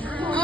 Yeah.